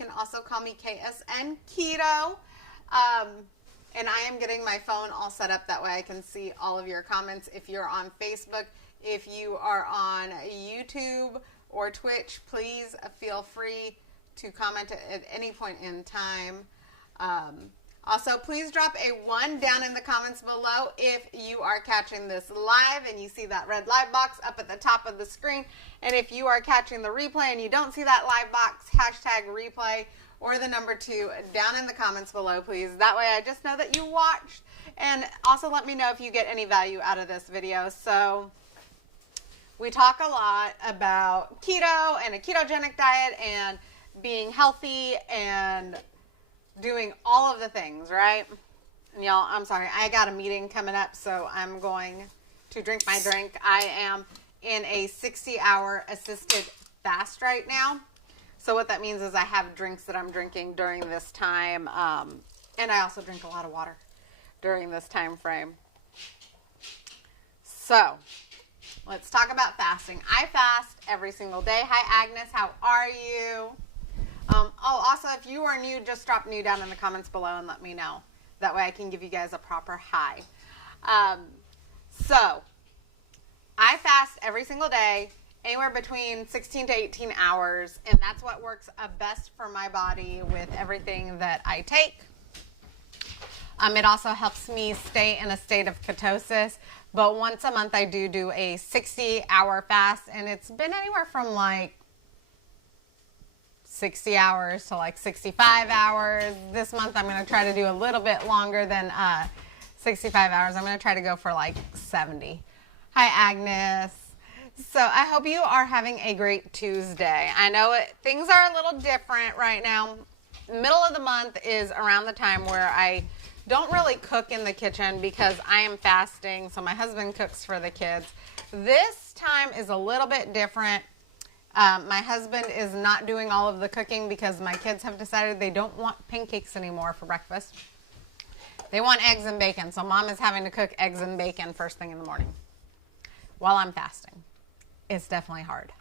can also call me KSN Keto. And I am getting my phone all set up. That way I can see all of your comments. If you're on Facebook, if you are on YouTube or Twitch, please feel free to comment at any point in time. Also, please drop a 1 down in the comments below if you are catching this live and you see that red live box up at the top of the screen. And if you are catching the replay and you don't see that live box, hashtag replay or the number 2 down in the comments below, please. That way I just know that you watched. And also let me know if you get any value out of this video. So we talk a lot about keto and a ketogenic diet and being healthy and doing all of the things, right? And y'all, I'm sorry, I got a meeting coming up, so I'm going to drink my drink. I am in a 60-hour assisted fast right now. So what that means is I have drinks that I'm drinking during this time, and I also drink a lot of water during this time frame. So let's talk about fasting. I fast every single day. Hi, Agnes. How are you? Also, if you are new, just drop new down in the comments below and let me know. That way I can give you guys a proper hi. So, I fast every single day, anywhere between 16 to 18 hours, and that's what works best for my body with everything that I take. It also helps me stay in a state of ketosis, but once a month I do a 60-hour fast, and it's been anywhere from like 60 hours to like 65 hours. This month I'm going to try to do a little bit longer than 65 hours. I'm going to try to go for like 70. Hi, Agnes. So I hope you are having a great Tuesday. I know things are a little different right now. Middle of the month is around the time where I don't really cook in the kitchen because I am fasting. So my husband cooks for the kids. This time is a little bit different. My husband is not doing all of the cooking because my kids have decided they don't want pancakes anymore for breakfast. They want eggs and bacon, so mom is having to cook eggs and bacon first thing in the morning while I'm fasting. It's definitely hard.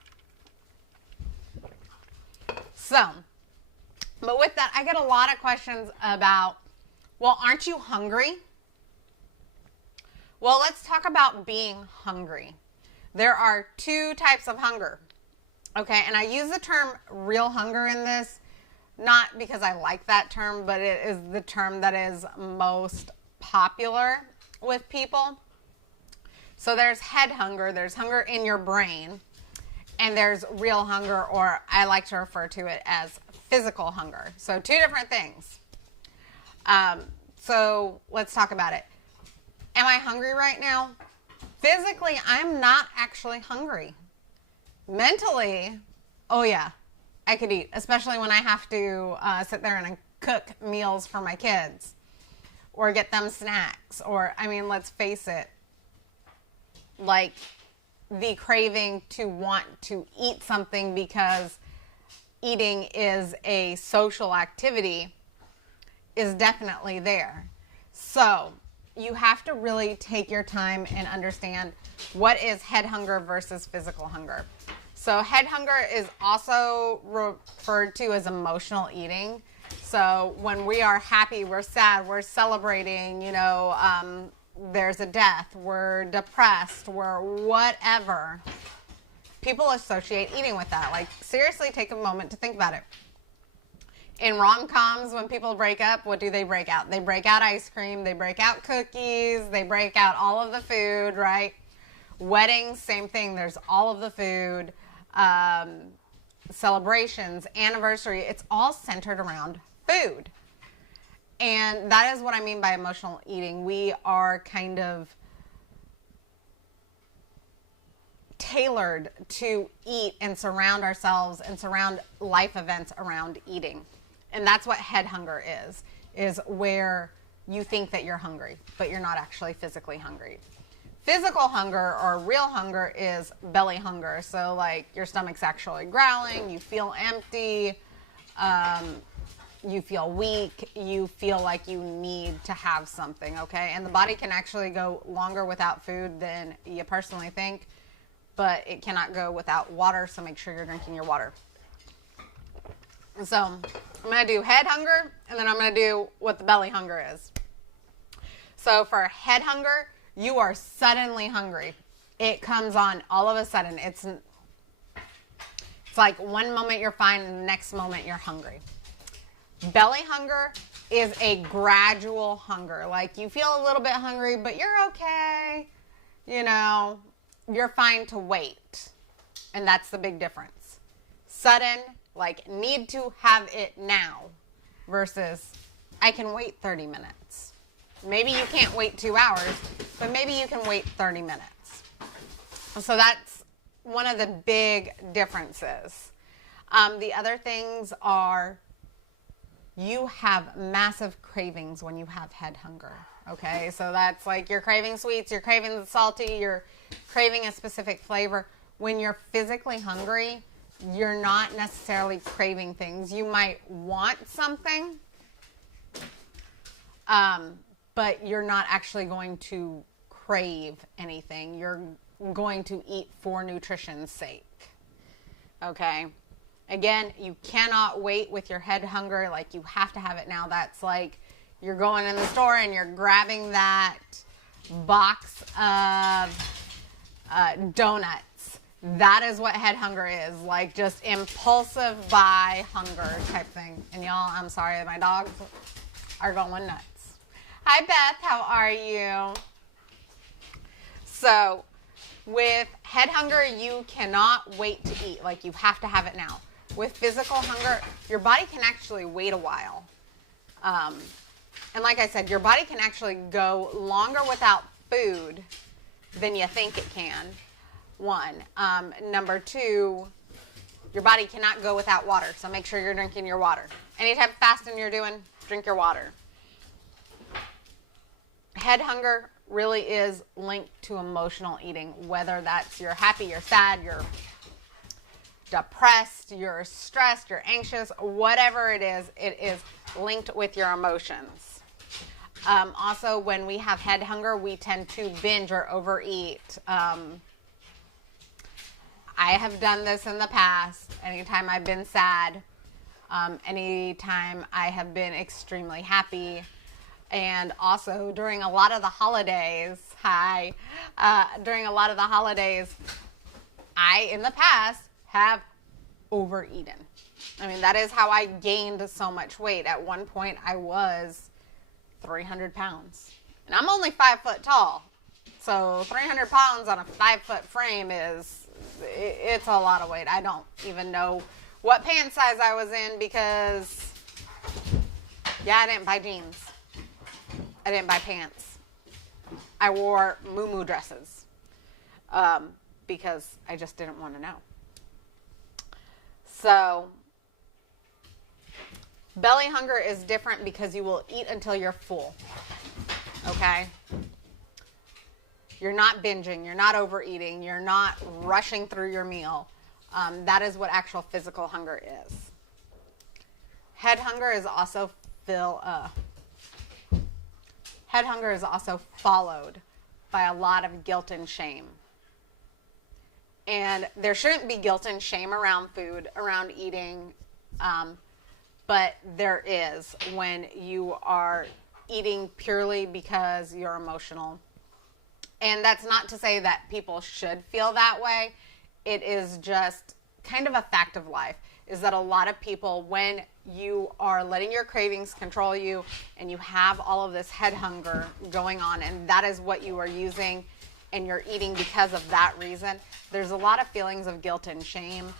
So, but with that, I get a lot of questions about, well, aren't you hungry? Well, let's talk about being hungry. There are 2 types of hunger. Okay, and I use the term real hunger in this, not because I like that term, but it is the term that is most popular with people. So there's head hunger, there's hunger in your brain, and there's real hunger, or I like to refer to it as physical hunger. So 2 different things. So let's talk about it. Am I hungry right now? Physically, I'm not actually hungry. Mentally, oh yeah, I could eat, especially when I have to sit there and cook meals for my kids or get them snacks. Or, I mean, let's face it, like the craving to want to eat something because eating is a social activity is definitely there. So you have to really take your time and understand what is head hunger versus physical hunger. So head hunger is also referred to as emotional eating. So when we are happy, we're sad, we're celebrating, you know, there's a death, we're depressed, we're whatever. People associate eating with that. Like, seriously, take a moment to think about it. In rom-coms, when people break up, what do they break out? They break out ice cream, they break out cookies, they break out all of the food, right? Weddings, same thing. There's all of the food. Celebrations, anniversary, it's all centered around food. And that is what I mean by emotional eating. We are kind of tailored to eat and surround ourselves and surround life events around eating. And that's what head hunger is where you think that you're hungry, but you're not actually physically hungry. Physical hunger or real hunger is belly hunger. So like your stomach's actually growling, you feel empty, you feel weak, you feel like you need to have something, okay? And the body can actually go longer without food than you personally think, but it cannot go without water, so make sure you're drinking your water. So I'm going to do head hunger, and then I'm going to do what the belly hunger is. So for head hunger, you are suddenly hungry. It comes on all of a sudden. It's like one moment you're fine and the next moment you're hungry. Belly hunger is a gradual hunger. Like you feel a little bit hungry, but you're okay. You know, you're fine to wait. And that's the big difference. Sudden, like need to have it now versus I can wait 30 minutes. Maybe you can't wait 2 hours, but maybe you can wait 30 minutes. So that's one of the big differences. The other things are you have massive cravings when you have head hunger. Okay, so that's like you're craving sweets, you're craving the salty, you're craving a specific flavor. When you're physically hungry, you're not necessarily craving things. You might want something, but you're not actually going to crave anything. You're going to eat for nutrition's sake. Okay? Again, you cannot wait with your head hunger. Like, you have to have it now. That's like you're going in the store and you're grabbing that box of donuts. That is what head hunger is. Like, just impulsive buy hunger type thing. And y'all, I'm sorry, my dogs are going nuts. Hi, Beth. How are you? So, with head hunger, you cannot wait to eat. Like, you have to have it now. With physical hunger, your body can actually wait a while. And like I said, your body can actually go longer without food than you think it can. One. Number two, your body cannot go without water. So make sure you're drinking your water. Anytime fasting you're doing, drink your water. Head hunger really is linked to emotional eating, whether that's you're happy, you're sad, you're depressed, you're stressed, you're anxious, whatever it is linked with your emotions. Also, when we have head hunger, we tend to binge or overeat. I have done this in the past. Anytime I've been sad, anytime I have been extremely happy, and also during a lot of the holidays, during a lot of the holidays, I, in the past, have overeaten. I mean, that is how I gained so much weight. At one point, I was 300 pounds. And I'm only 5 foot tall. So 300 pounds on a 5 foot frame it's a lot of weight. I don't even know what pant size I was in because, I didn't buy jeans. I didn't buy pants. I wore muumuu dresses because I just didn't want to know. So, belly hunger is different because you will eat until you're full. Okay? You're not binging. You're not overeating. You're not rushing through your meal. That is what actual physical hunger is. Head hunger is also followed by a lot of guilt and shame. And there shouldn't be guilt and shame around food, around eating, but there is when you are eating purely because you're emotional. And that's not to say that people should feel that way. It is just kind of a fact of life, is that a lot of people, when you are letting your cravings control you and you have all of this head hunger going on, and that is what you are using and you're eating because of that reason, there's a lot of feelings of guilt and shame,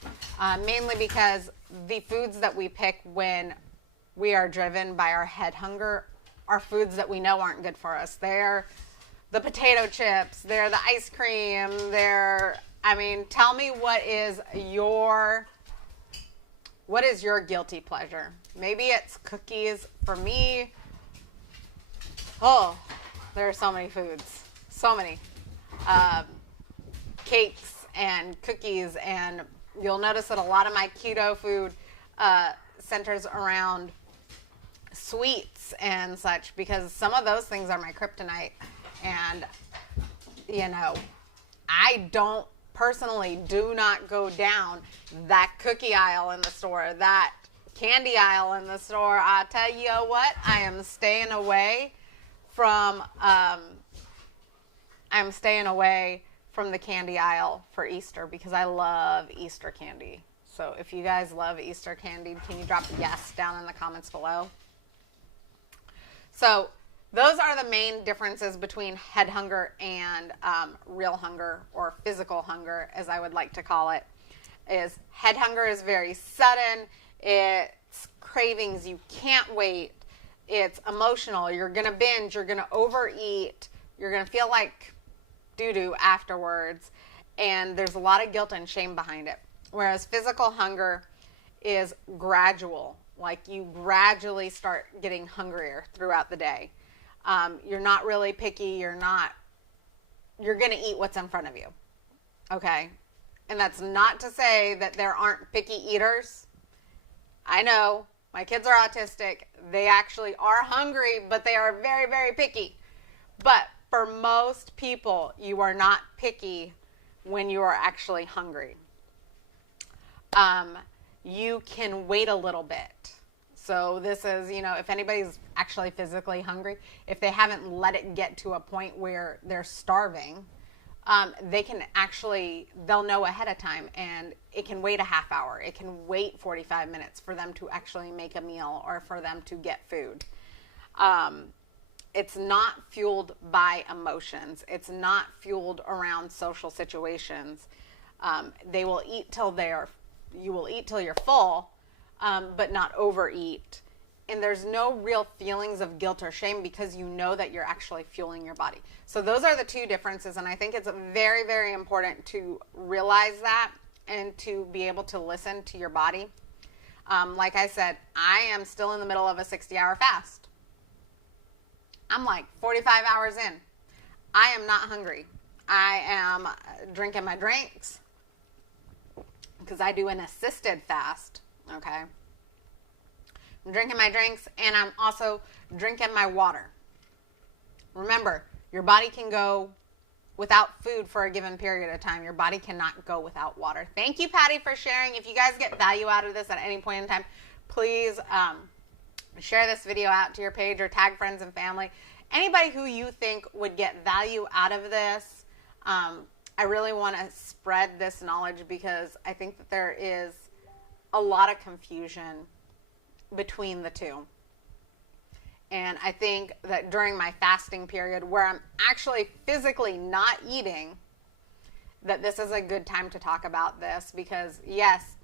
mainly because the foods that we pick when we are driven by our head hunger are foods that we know aren't good for us. They're the potato chips, they're the ice cream, tell me what is your guilty pleasure? Maybe it's cookies. For me, there are so many foods. So many. Cakes and cookies, and you'll notice that a lot of my keto food centers around sweets and such, because some of those things are my kryptonite. And, I do not go down that cookie aisle in the store, that candy aisle in the store. I tell you what, I am staying away from the candy aisle for Easter because I love Easter candy. So if you guys love Easter candy, can you drop a yes down in the comments below? So those are the main differences between head hunger and real hunger, or physical hunger, as I would like to call it. Is head hunger is very sudden. It's cravings. You can't wait. It's emotional. You're going to binge. You're going to overeat. You're going to feel like doo-doo afterwards. And there's a lot of guilt and shame behind it. Whereas physical hunger is gradual. Like you gradually start getting hungrier throughout the day. You're not really picky. You're going to eat what's in front of you. Okay? And that's not to say that there aren't picky eaters. I know my kids are autistic. They actually are hungry, but they are very, very picky. But for most people, you are not picky when you are actually hungry. You can wait a little bit. So this is, if anybody's actually physically hungry, if they haven't let it get to a point where they're starving, they'll know ahead of time, and it can wait a half hour. It can wait 45 minutes for them to actually make a meal or for them to get food. It's not fueled by emotions. It's not fueled around social situations. They will eat you will eat till you're full, but not overeat. And there's no real feelings of guilt or shame because you know that you're actually fueling your body. So those are the two differences, and I think it's very, very important to realize that and to be able to listen to your body. Like I said, I am still in the middle of a 60-hour fast. I'm like 45 hours in. I am not hungry. I am drinking my drinks because I do an assisted fast, okay? I'm drinking my drinks, and I'm also drinking my water. Remember, your body can go without food for a given period of time. Your body cannot go without water. Thank you, Patty, for sharing. If you guys get value out of this at any point in time, please share this video out to your page or tag friends and family. Anybody who you think would get value out of this, I really want to spread this knowledge because I think that there is a lot of confusion between the two. And I think that during my fasting period where I'm actually physically not eating, that this is a good time to talk about this because yes,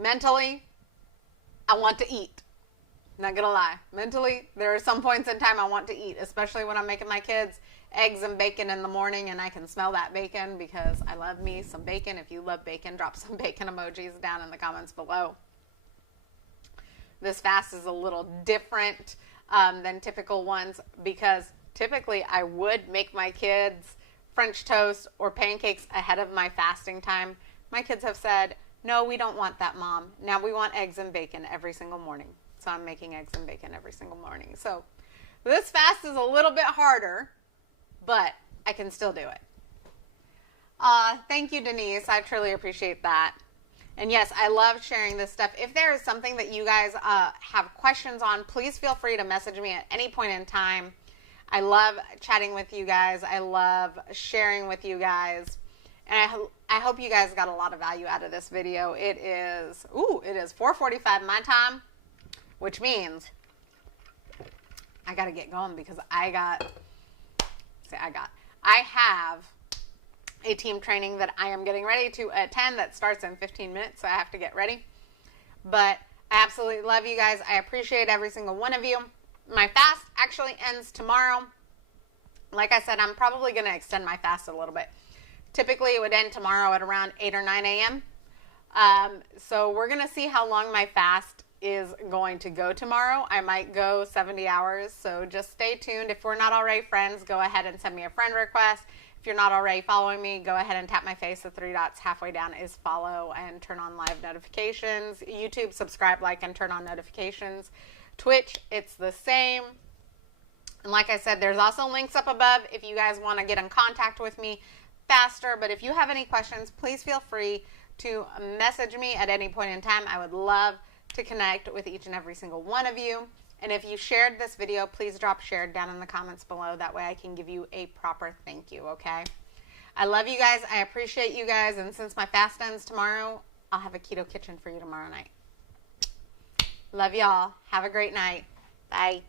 mentally, I want to eat. Not gonna lie. Mentally, there are some points in time I want to eat, especially when I'm making my kids eggs and bacon in the morning and I can smell that bacon because I love me some bacon. If you love bacon, drop some bacon emojis down in the comments below. This fast is a little different than typical ones because typically I would make my kids French toast or pancakes ahead of my fasting time. My kids have said, no, we don't want that, Mom. Now we want eggs and bacon every single morning. So I'm making eggs and bacon every single morning. So this fast is a little bit harder, but I can still do it. Thank you, Denise. I truly appreciate that. And yes, I love sharing this stuff. If there is something that you guys have questions on, please feel free to message me at any point in time. I love chatting with you guys. I love sharing with you guys. And I hope you guys got a lot of value out of this video. It is 4:45 my time, which means I got to get going because I have a team training that I am getting ready to attend that starts in 15 minutes, so I have to get ready. But I absolutely love you guys. I appreciate every single one of you. My fast actually ends tomorrow. Like I said, I'm probably going to extend my fast a little bit. Typically, it would end tomorrow at around 8 or 9 a.m. So we're going to see how long my fast is going to go tomorrow. I might go 70 hours, so just stay tuned. If we're not already friends, go ahead and send me a friend request. If you're not already following me, go ahead and tap my face. The 3 dots halfway down is follow and turn on live notifications. YouTube, subscribe, like, and turn on notifications. Twitch, it's the same. And like I said, there's also links up above if you guys want to get in contact with me faster. But if you have any questions, please feel free to message me at any point in time. I would love to connect with each and every single one of you. And if you shared this video, please drop shared down in the comments below. That way I can give you a proper thank you, okay? I love you guys. I appreciate you guys. And since my fast ends tomorrow, I'll have a keto kitchen for you tomorrow night. Love y'all. Have a great night. Bye.